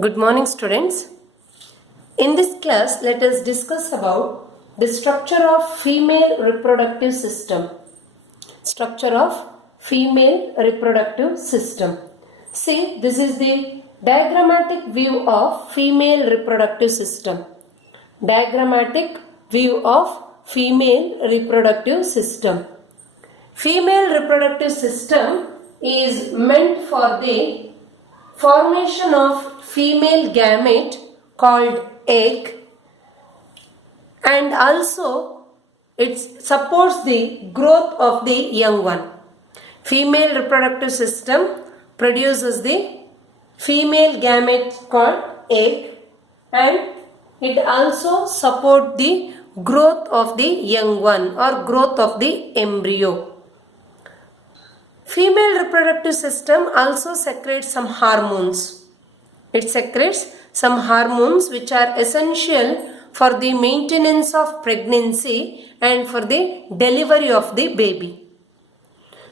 Good morning, students. In this class, let us discuss about the structure of female reproductive system. Structure of female reproductive system. See, this is the diagrammatic view of female reproductive system. Diagrammatic view of female reproductive system. Female reproductive system is meant for the formation of female gamete called egg, and also it supports the growth of the young one. Female reproductive system produces the female gamete called egg, and it also supports the growth of the young one or growth of the embryo. Female reproductive system also secretes some hormones. It secretes some hormones which are essential for the maintenance of pregnancy and for the delivery of the baby.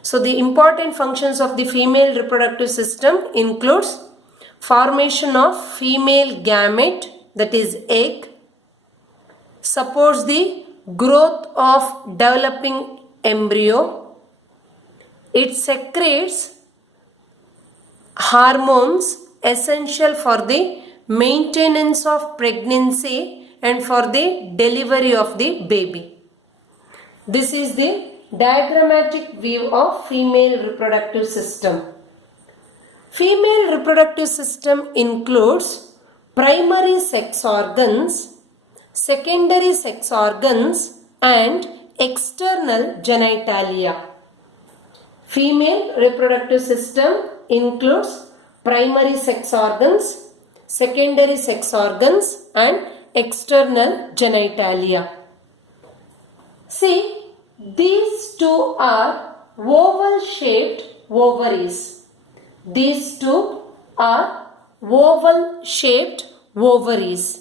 So the important functions of the female reproductive system includes formation of female gamete, that is egg, supports the growth of developing embryo. It secretes hormones essential for the maintenance of pregnancy and for the delivery of the baby. This is the diagrammatic view of female reproductive system. Female reproductive system includes primary sex organs, secondary sex organs, and external genitalia. Female reproductive system includes primary sex organs, secondary sex organs, and external genitalia. See, these two are oval-shaped ovaries. These two are oval-shaped ovaries.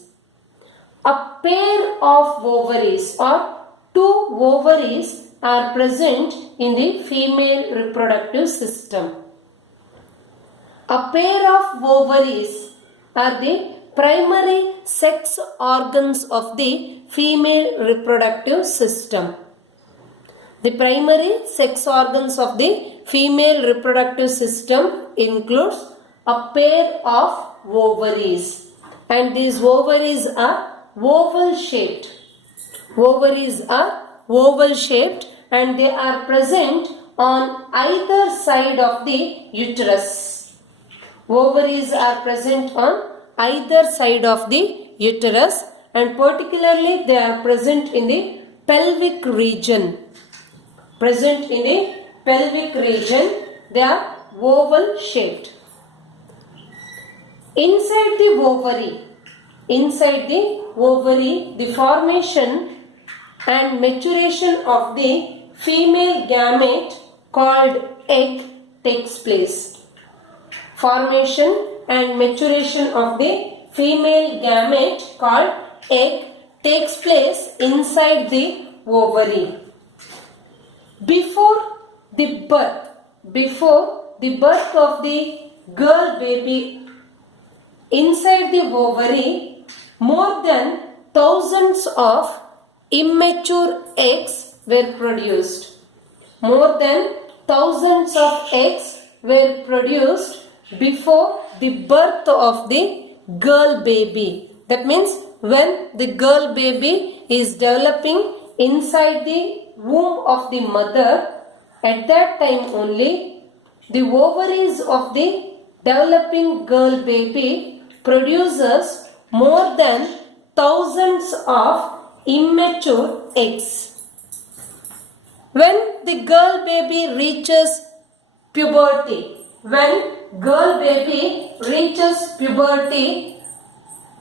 A pair of ovaries or two ovaries are present in the female reproductive system. A pair of ovaries are the primary sex organs of the female reproductive system. The primary sex organs of the female reproductive system includes a pair of ovaries, and these ovaries are oval shaped. Ovaries are oval shaped and they are present on either side of the uterus. Ovaries are present on either side of the uterus, and particularly they are present in the pelvic region. Present in the pelvic region, they are oval shaped. Inside the ovary, the formation and maturation of the female gamete called egg takes place. Formation and maturation of the female gamete called egg takes place inside the ovary. Before the birth of the girl baby, inside the ovary, more than thousands of immature eggs were produced. More than thousands of eggs were produced before the birth of the girl baby. That means when the girl baby is developing inside the womb of the mother, at that time only the ovaries of the developing girl baby produces more than thousands of immature eggs. When the girl baby reaches puberty,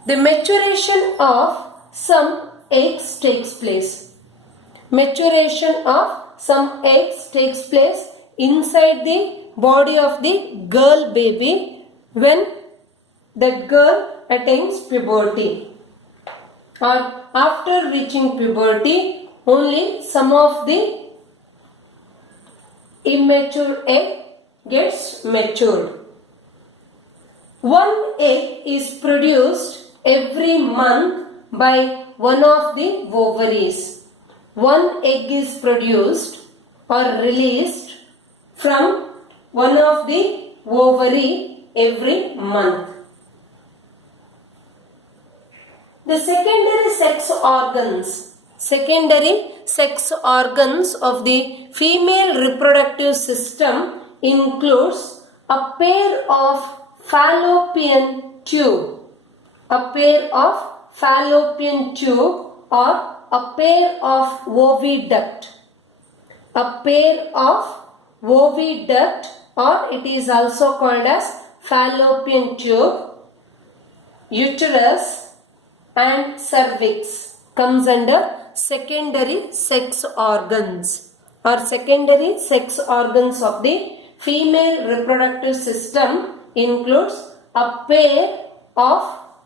the maturation of some eggs takes place. Maturation of some eggs takes place inside the body of the girl baby when the girl attains puberty. Or after reaching puberty, only some of the immature egg gets matured. One egg is produced every month by one of the ovaries. One egg is produced or released from one of the ovary every month. The secondary sex organs of the female reproductive system includes a pair of fallopian tube, or a pair of oviduct. Or it is also called as fallopian tube, uterus and cervix comes under secondary sex organs or secondary sex organs of the female reproductive system includes a pair of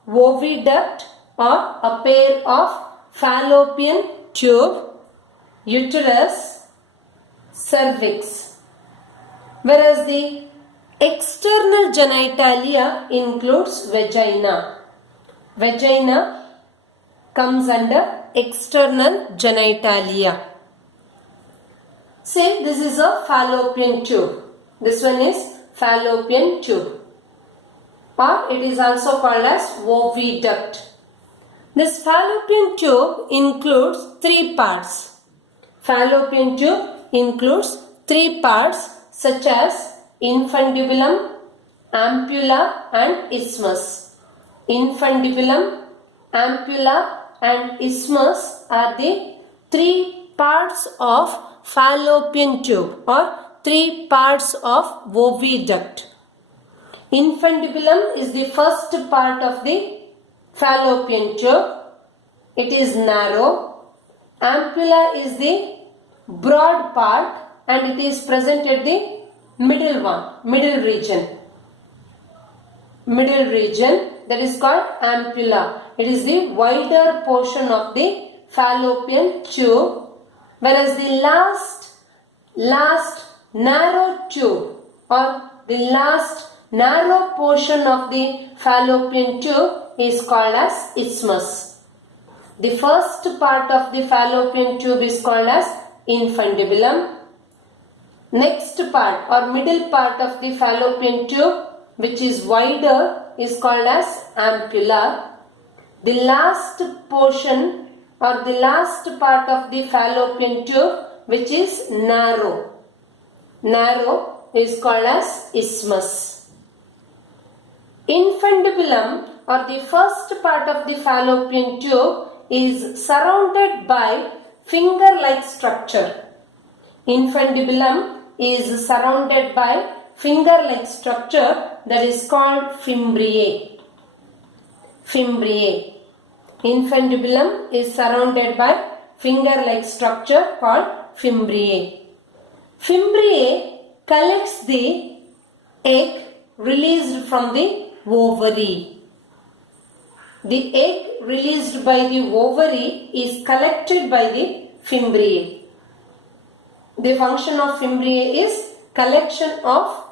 oviduct or a pair of fallopian tube, uterus, cervix. Whereas the external genitalia includes vagina. Vagina comes under external genitalia. Say this is a fallopian tube. This one is fallopian tube, or it is also called as oviduct. This fallopian tube includes three parts. Fallopian tube includes three parts such as infundibulum, ampulla and isthmus. Infundibulum, ampulla and isthmus are the three parts of fallopian tube or three parts of oviduct. Infundibulum is the first part of the fallopian tube. It is narrow. Ampulla is the broad part and it is present at the middle region, that is called ampulla. It is the wider portion of the fallopian tube, whereas the last narrow tube or the last narrow portion of the fallopian tube is called as isthmus. The first part of the fallopian tube is called as infundibulum. Next part or middle part of the fallopian tube, which is wider, is called as ampulla. The last portion or the last part of the fallopian tube, which is narrow, is called as isthmus. Infundibulum or the first part of the fallopian tube is surrounded by finger-like structure. Infundibulum is surrounded by finger-like structure that is called fimbriae. Infundibulum is surrounded by finger-like structure called fimbriae. Fimbriae collects the egg released from the ovary. The egg released by the ovary is collected by the fimbriae. The function of fimbriae is collection of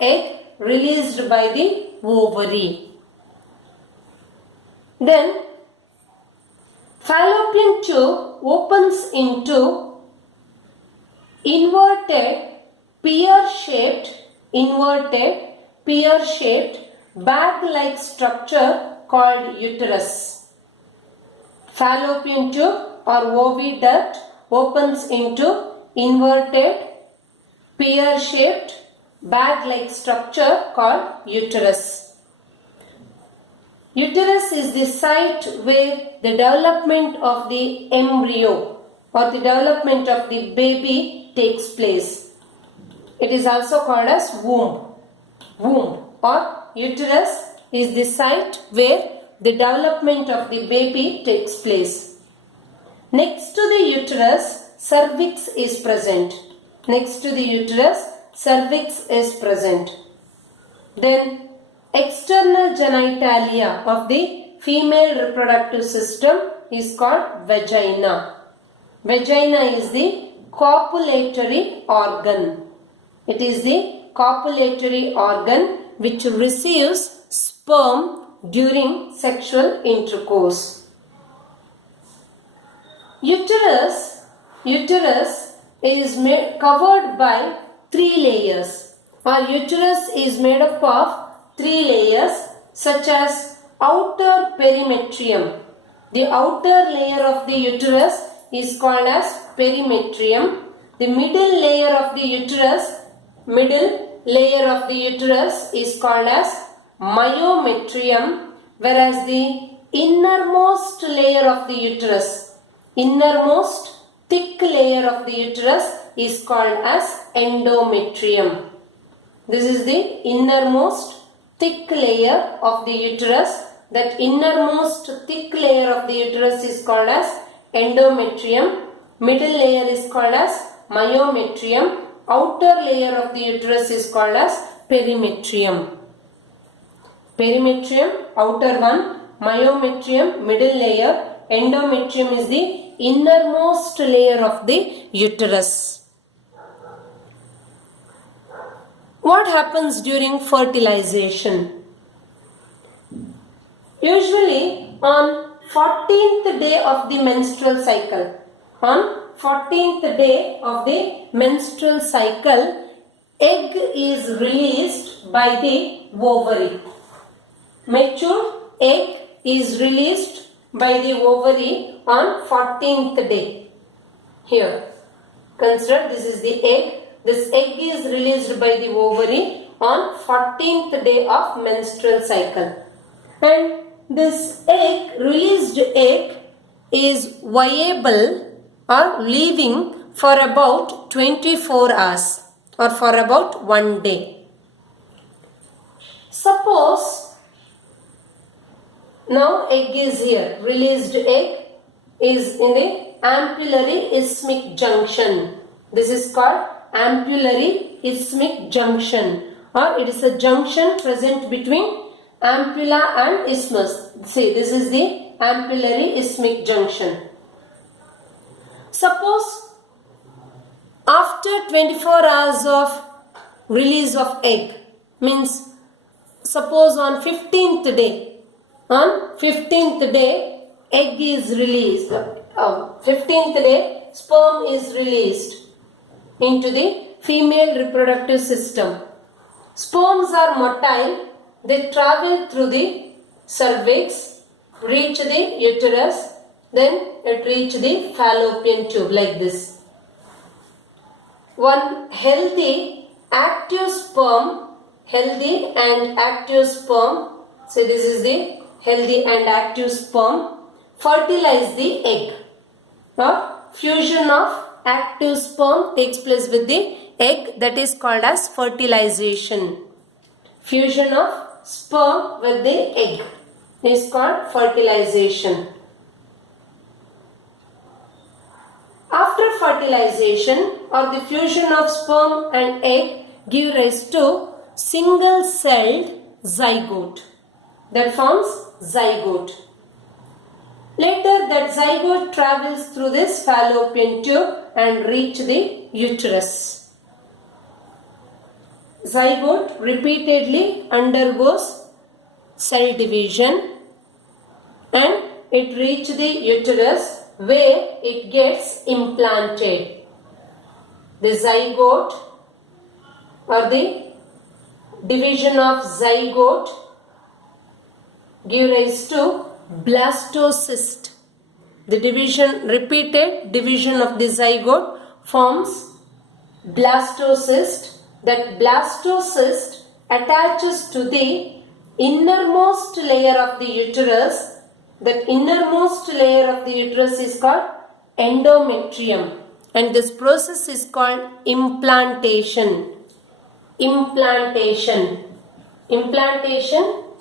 egg released by the ovary. Then fallopian tube opens into inverted pear-shaped bag-like structure called uterus. Fallopian tube or oviduct opens into inverted pear-shaped bag-like structure called uterus. Uterus is the site where the development of the embryo or the development of the baby takes place. It is also called as womb. Or uterus is the site where the development of the baby takes place. Next to the uterus, cervix is present. Then external genitalia of the female reproductive system is called vagina. Vagina is the copulatory organ. It is the copulatory organ which receives sperm during sexual intercourse. Uterus is covered by 3 layers. Our uterus is made up of 3 layers such as outer perimetrium. The outer layer of the uterus is called as perimetrium. The middle layer of the uterus is called as myometrium, whereas the innermost layer of the uterus, innermost thick layer of the uterus is called as endometrium. This is the innermost thick layer of the uterus. That innermost thick layer of the uterus is called as endometrium. Middle layer is called as myometrium. Outer layer of the uterus is called as perimetrium. Perimetrium, outer one. Myometrium, middle layer. Endometrium is the innermost layer of the uterus. What happens during fertilization? Usually on 14th day of the menstrual cycle. On 14th day of the menstrual cycle, egg is released by the ovary. Mature egg is released by the ovary on 14th day. Here, consider this is the egg. This egg is released by the ovary on 14th day of menstrual cycle. And this released egg is viable or living for about 24 hours or for about 1 day. Suppose now egg is here. Released egg is in the ampullary isthmic junction. This is called ampullary isthmic junction, or it is a junction present between ampulla and isthmus. See, this is the ampullary isthmic junction. Suppose after 24 hours of release of egg, means suppose on 15th day, egg is released, 15th day sperm is released into the female reproductive system. Sperms are motile. They travel through the cervix, reach the uterus, then it reach the fallopian tube like this. One healthy active sperm, so this is the healthy and active sperm, fertilize the egg. Or fusion of active sperm takes place with the egg, that is called as fertilization. Fusion of sperm with the egg is called fertilization. After fertilization or the fusion of sperm and egg give rise to single-celled zygote. That forms zygote. Later that zygote travels through this fallopian tube and reach the uterus. Zygote repeatedly undergoes cell division and it reaches the uterus where it gets implanted. The zygote or the division of zygote give rise to blastocyst. The repeated division of the zygote forms blastocyst. That blastocyst attaches to the innermost layer of the uterus. That innermost layer of the uterus is called endometrium, and this process is called implantation. Implantation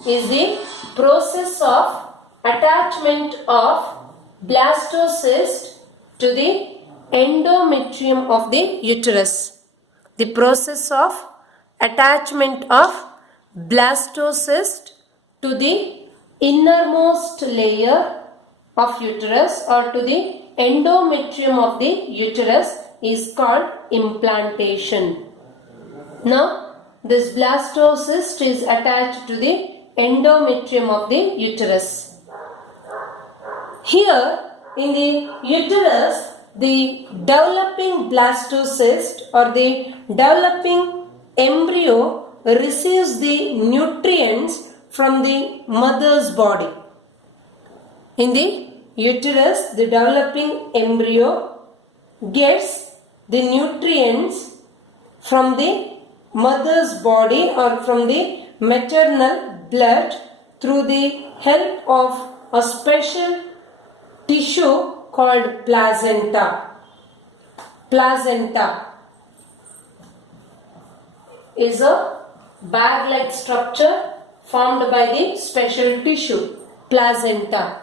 is the process of attachment of blastocyst to the endometrium of the uterus. The process of attachment of blastocyst to the innermost layer of uterus or to the endometrium of the uterus is called implantation. Now, this blastocyst is attached to the endometrium of the uterus. Here in the uterus, the developing blastocyst or the developing embryo receives the nutrients from the mother's body. In the uterus, the developing embryo gets the nutrients from the mother's body or from the maternal blood through the help of a special tissue called placenta. Placenta is a bag-like structure formed by the special tissue, placenta.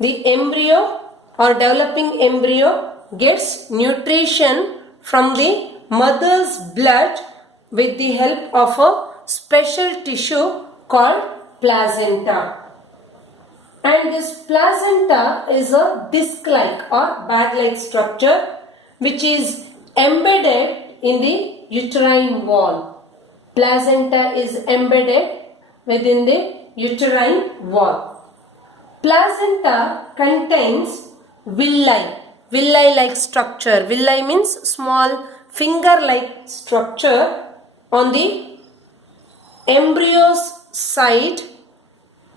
The embryo or developing embryo gets nutrition from the mother's blood with the help of a special tissue called placenta. And this placenta is a disc-like or bag-like structure which is embedded in the uterine wall. Placenta is embedded within the uterine wall. Placenta contains villi-like structure. Villi means small finger-like structure on the embryo's side.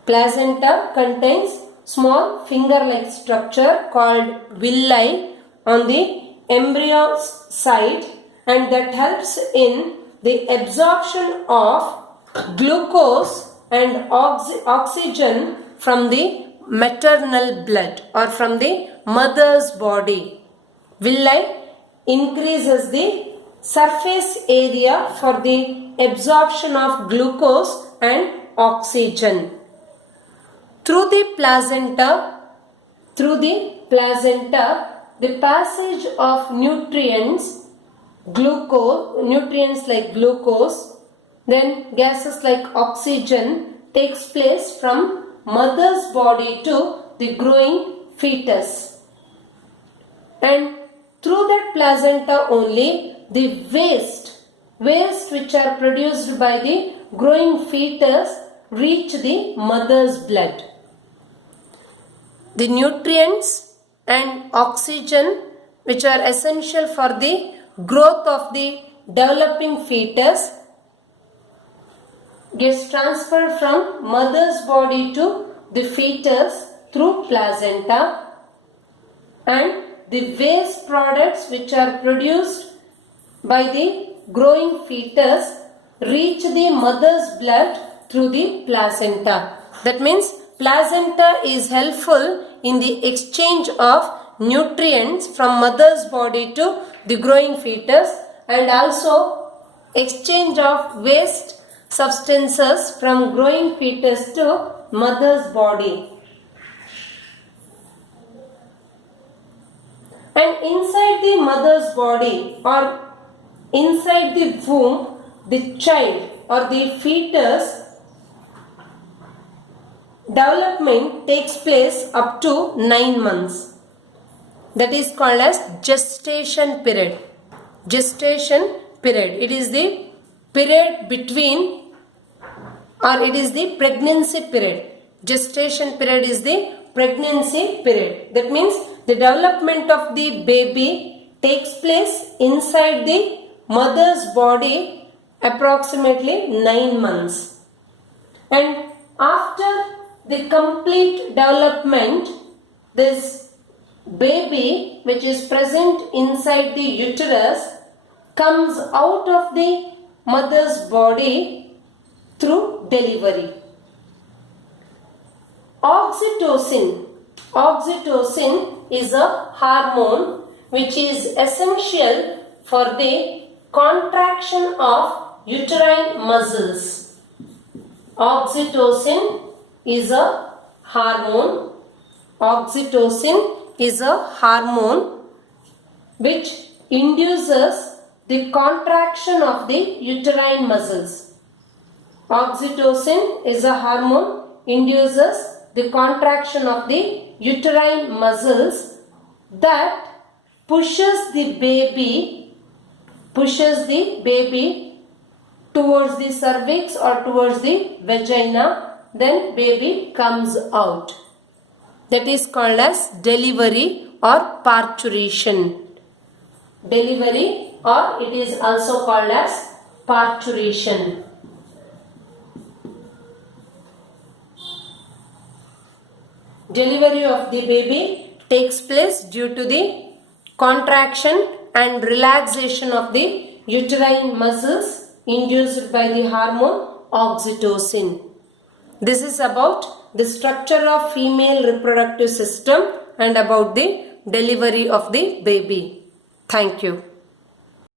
Placenta contains small finger-like structure called villi on the embryo's side, and that helps in the absorption of glucose and oxygen from the maternal blood or from the mother's body. Villi increases the surface area for the absorption of glucose and oxygen. Through the placenta, the passage of nutrients like glucose, then gases like oxygen takes place from mother's body to the growing fetus. And through that placenta only, the waste which are produced by the growing fetus reach the mother's blood. The nutrients and oxygen which are essential for the growth of the developing fetus gets transferred from mother's body to the fetus through placenta, and the waste products which are produced by the growing fetus reach the mother's blood through the placenta. That means placenta is helpful in the exchange of nutrients from mother's body to the growing fetus, and also exchange of waste substances from growing fetus to mother's body. And inside the mother's body or inside the womb, the child or the fetus development takes place up to 9 months. That is called as gestation period. Gestation period. It is the period between, or it is the pregnancy period. Gestation period is the pregnancy period. That means the development of the baby takes place inside the mother's body approximately 9 months. And after the complete development, this baby which is present inside the uterus comes out of the mother's body through delivery. Oxytocin is a hormone which is essential for the contraction of uterine muscles. Oxytocin is a hormone. Oxytocin is a hormone which induces the contraction of the uterine muscles. Oxytocin is a hormone induces the contraction of the uterine muscles that pushes the baby pushes the baby towards the cervix or towards the vagina, then baby comes out. That is called as delivery or parturition. Delivery, or it is also called as parturition. Delivery of the baby takes place due to the contraction and relaxation of the uterine muscles induced by the hormone oxytocin. This is about the structure of female reproductive system and about the delivery of the baby. Thank you.